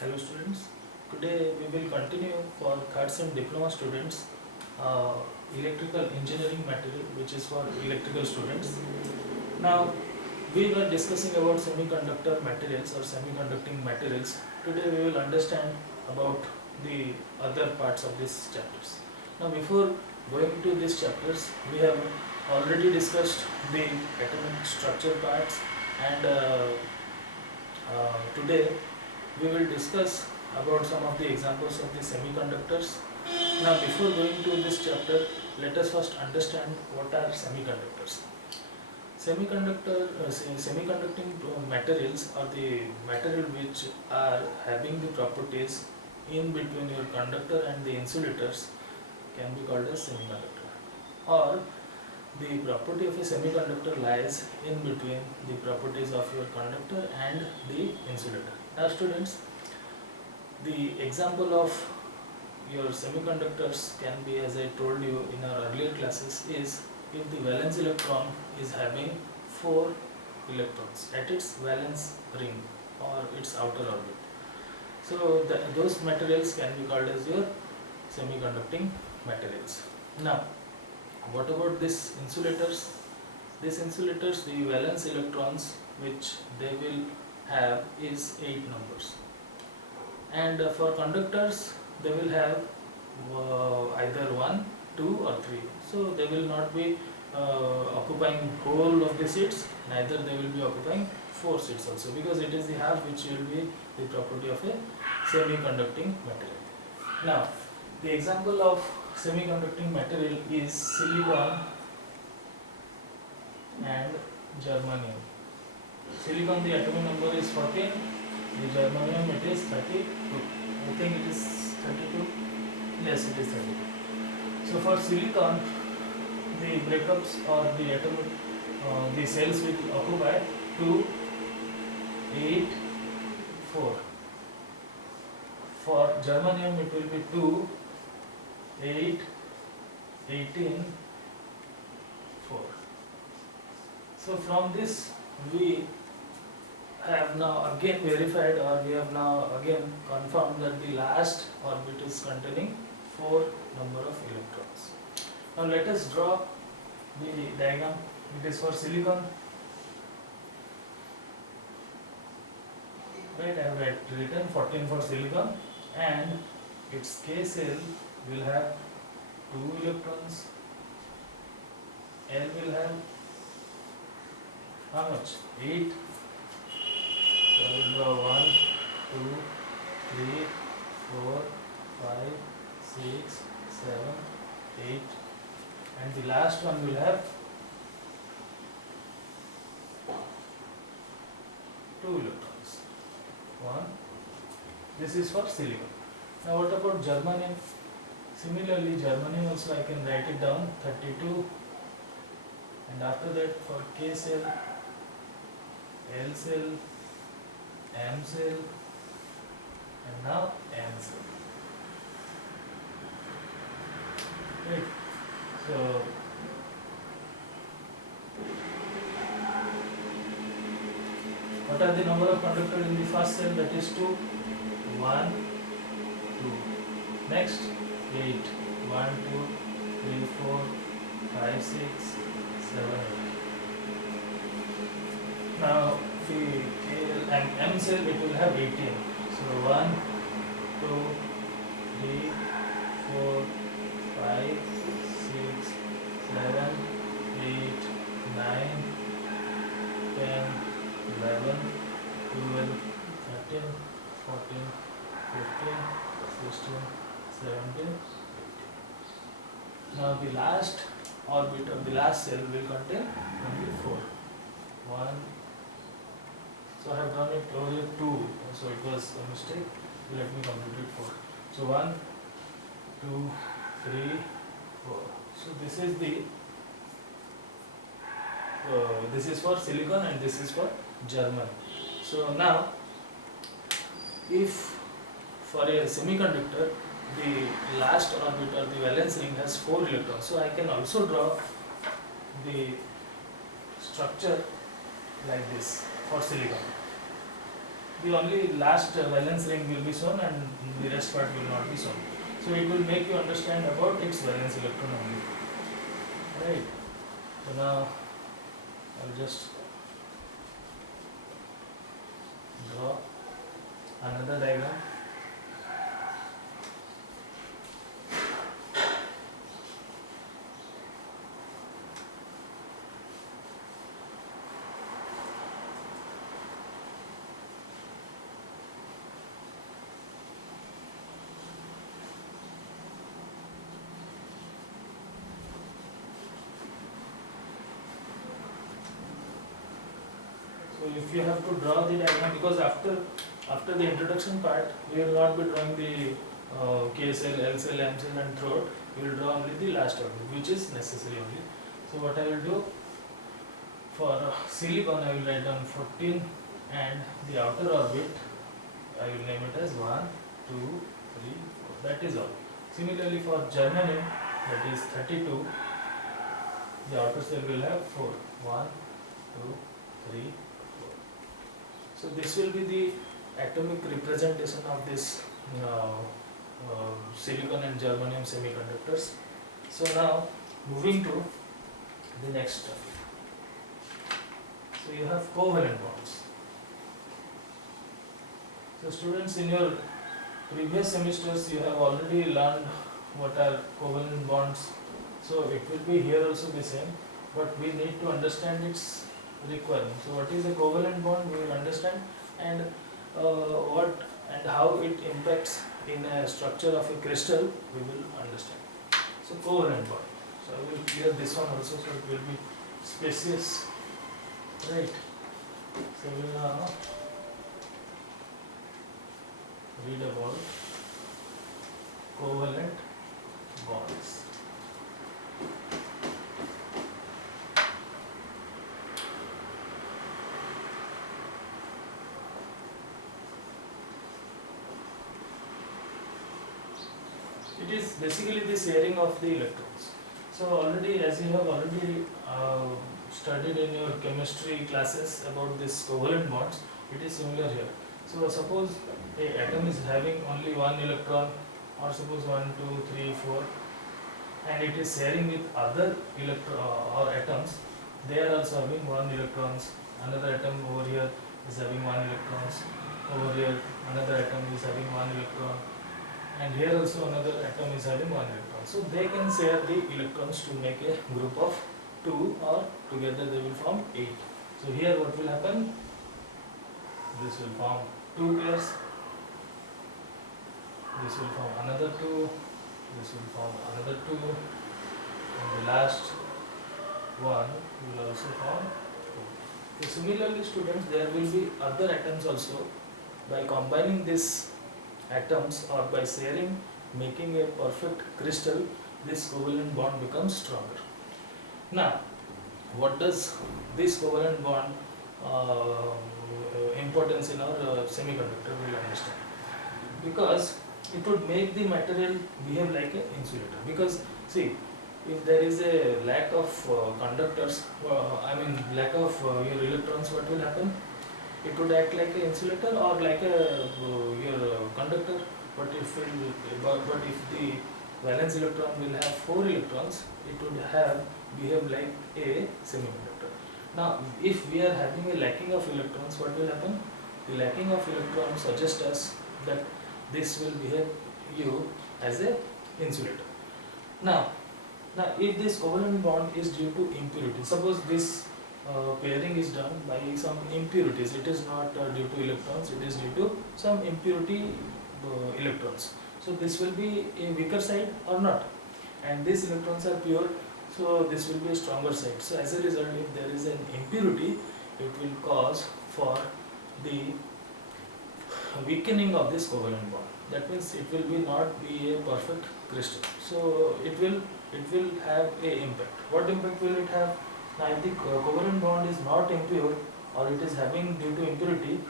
Hello students, today we will continue for third sem diploma students uh, electrical engineering material, which is for electrical students. Now we were discussing about semiconductor materials or semiconducting materials. Today we will understand about the other parts of these chapters. Now before going to these chapters, we have already discussed the atomic structure parts, and today we will discuss about some of the examples of the semiconductors. Now before going to this chapter, let us first understand what are semiconductors. Semiconducting materials are the material which are having the properties in between your conductor and the insulators can be called as semiconductor, or the property of a semiconductor lies in between the properties of your conductor and the insulator. Now students, the example of your semiconductors can be, as I told you in our earlier classes, is if the valence electron is having 4 electrons at its valence ring or its outer orbit. So those materials can be called as your semiconducting materials. Now what about these insulators? These insulators, the valence electrons which they will have is 8 numbers, and for conductors they will have either 1, 2 or 3. So they will not be occupying whole of the seats, neither they will be occupying 4 seats also, because it is the half which will be the property of a semiconducting material. Now the example of semiconducting material is silicon and germanium. Silicon, the atomic number is 14, the germanium it is 32. I think it is 32. Yes, it is 32. So for silicon, the breakups or the atomic, the cells will occupy 2, 8, 4. For germanium it will be 2, 8, 18, 4. So from this we have now again verified, or we have now again confirmed that the last orbit is containing 4 number of electrons. Now let us draw the diagram. It is for silicon. Right, I have written 14 for silicon, and its K cell will have 2 electrons. L will have how much? 8. So I will draw 1, 2, 3, 4, 5, 6, 7, 8, and the last one will have 2 electrons. 1. This is for silicon. Now what about germanium? Similarly, germanium also I can write it down 32, and after that for K cell, L cell, M cell, and now N cell. Right. So what are the number of conductors in the first cell? That is 2. 1, 2. Next 8. 1, 2, 3, 4, 5, 6, 7, 8. Now the L and M cell it will have 18. So 1, 2, 3, 4, 5, 6, 7, 8, 9, 10, 11, 12, 13, 14, 15, 16, 17, 18. Now the last orbit of the last cell will contain only 4. 1. So I have done it over here 2. So it was a mistake. Let me complete it 4. So 1, 2, 3, 4. So this is the this is for silicon and this is for germanium. So now, if for a semiconductor the last orbit or the valence ring has 4 electrons, so I can also draw the structure like this for silicon. the only last valence ring will be shown and the rest part will not be shown. So it will make you understand about its valence electron only. Right. So now I'll just draw another diagram. So if you have to draw the diagram, because after the introduction part, we will not be drawing the K cell, L cell, M cell and throat. We will draw only the last orbit, which is necessary only. So what I will do, for silicon I will write down 14 and the outer orbit I will name it as 1, 2, 3, 4. That is all. Similarly for germanium, that is 32, the outer cell will have 4. 1, 2, 3, 4. So this will be the atomic representation of this silicon and germanium semiconductors. So now moving to the next topic. So you have covalent bonds. So students, in your previous semesters you have already learned what are covalent bonds. So it will be here also the same, but we need to understand its requirement. So what is a covalent bond, we will understand, and what and how it impacts in a structure of a crystal, we will understand. So covalent bond. So I will clear this one also, so it will be spacious. Right. So we will now read about covalent bonds. It is basically the sharing of the electrons. So already, as you have already studied in your chemistry classes about this covalent bonds, it is similar here. So suppose a atom is having only one electron, or suppose 1, 2, 3, 4, and it is sharing with other or atoms. They are also having one electrons. Another atom over here is having one electrons. Over here, another atom is having one electron. And here also another atom is having one electron. So they can share the electrons to make a group of 2, or together they will form 8. So here what will happen? This will form 2 pairs. This will form another 2. This will form another 2. And the last one will also form 2. So similarly, students, there will be other atoms also. By combining these atoms or by sharing, making a perfect crystal, this covalent bond becomes stronger. Now, what does this covalent bond importance in our semiconductor will understand? Because it would make the material behave like an insulator. Because see, if there is a lack of conductors, lack of your electrons, what will happen? It would act like an insulator or like a your conductor. But if the valence electron will have 4 electrons, it would behave like a semiconductor. Now, if we are having a lacking of electrons, what will happen? The lacking of electrons suggests us that this will behave you as a insulator. Now if this covalent bond is due to impurity, suppose this pairing is done by some impurities, it is not due to electrons, it is due to some impurity electrons. So this will be a weaker side or not, and these electrons are pure, so this will be a stronger side. So as a result, if there is an impurity, it will cause for the weakening of this covalent bond. That means it will not be a perfect crystal. So it will have a impact. What impact will it have? Now if the covalent bond is not impure, or it is having due to impurity,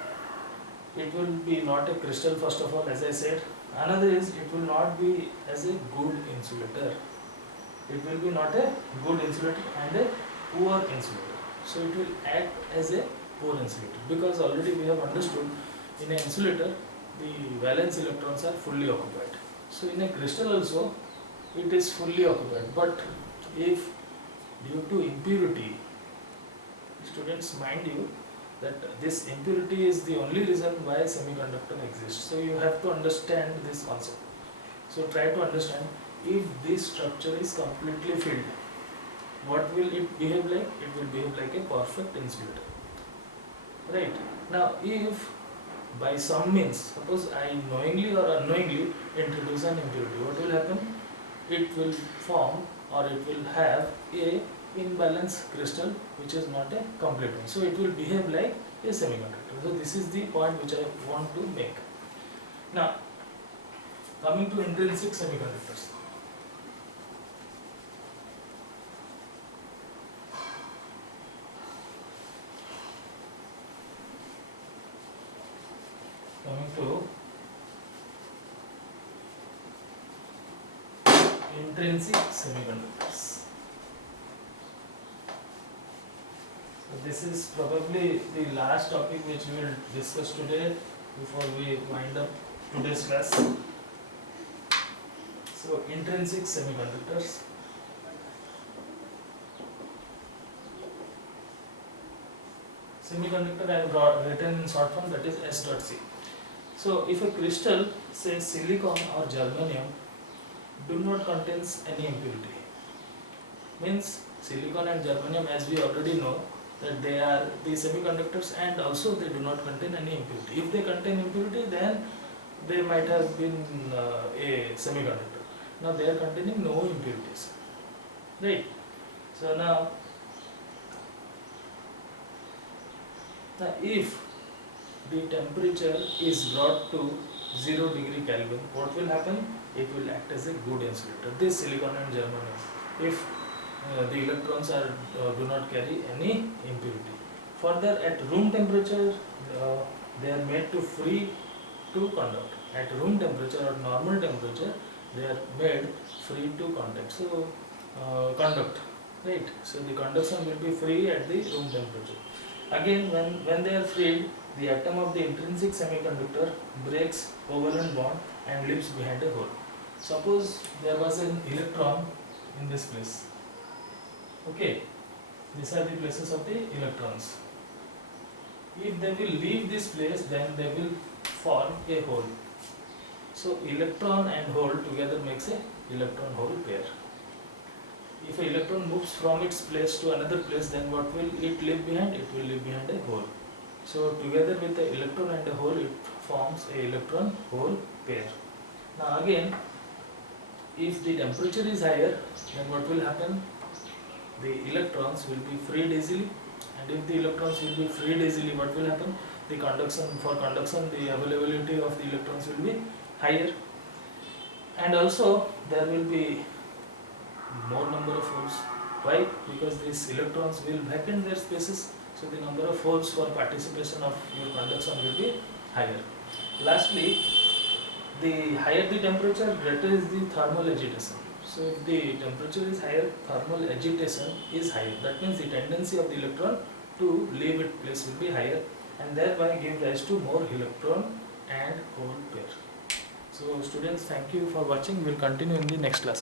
it will be not a crystal first of all, as I said. Another is, it will not be as a good insulator. It will be not a good insulator and a poor insulator. So it will act as a poor insulator, because already we have understood in an insulator the valence electrons are fully occupied. So in a crystal also it is fully occupied, but if due to impurity, students, mind you that this impurity is the only reason why semiconductor exists. So you have to understand this concept. So try to understand, if this structure is completely filled, what will it behave like? It will behave like a perfect insulator. Right. Now if by some means, suppose I knowingly or unknowingly introduce an impurity, what will happen? It will form, or it will have a imbalance crystal which is not a complete one. So it will behave like a semiconductor. So this is the point which I want to make. Now coming to intrinsic semiconductors. Coming to intrinsic semiconductors. So this is probably the last topic which we will discuss today before we wind up today's class. So intrinsic semiconductors. Semiconductor I have written in short form, that is S.C. So if a crystal, say silicon or germanium, do not contains any impurity, means silicon and germanium, as we already know, that they are the semiconductors, and also they do not contain any impurity. If they contain impurity, then they might have been a semiconductor. Now they are containing no impurities, right? So now if the temperature is brought to 0 degree Kelvin, what will happen? It will act as a good insulator. This silicon and germanium, if the electrons are do not carry any impurity. Further, at room temperature, they are made to free to conduct. At room temperature or normal temperature, they are made free to conduct. So conduct, right? So the conduction will be free at the room temperature. Again, when they are freed, the atom of the intrinsic semiconductor breaks covalent bond and leaves behind a hole. Suppose there was an electron in this place. Okay, these are the places of the electrons. If they will leave this place, then they will form a hole. So electron and hole together makes a electron hole pair. If an electron moves from its place to another place, then what will it leave behind? It will leave behind a hole. So together with the electron and a hole, it forms a electron hole pair. Now again, if the temperature is higher, then what will happen? The electrons will be freed easily, and if the electrons will be freed easily, what will happen? The conduction, for conduction, the availability of the electrons will be higher, and also there will be more number of holes. Why? Because these electrons will vacate their spaces, so the number of holes for participation of your conduction will be higher. Lastly, the higher the temperature, greater is the thermal agitation. So if the temperature is higher, thermal agitation is higher. That means the tendency of the electron to leave its place will be higher, and thereby give rise to more electron and hole pair. So students, thank you for watching. We will continue in the next class.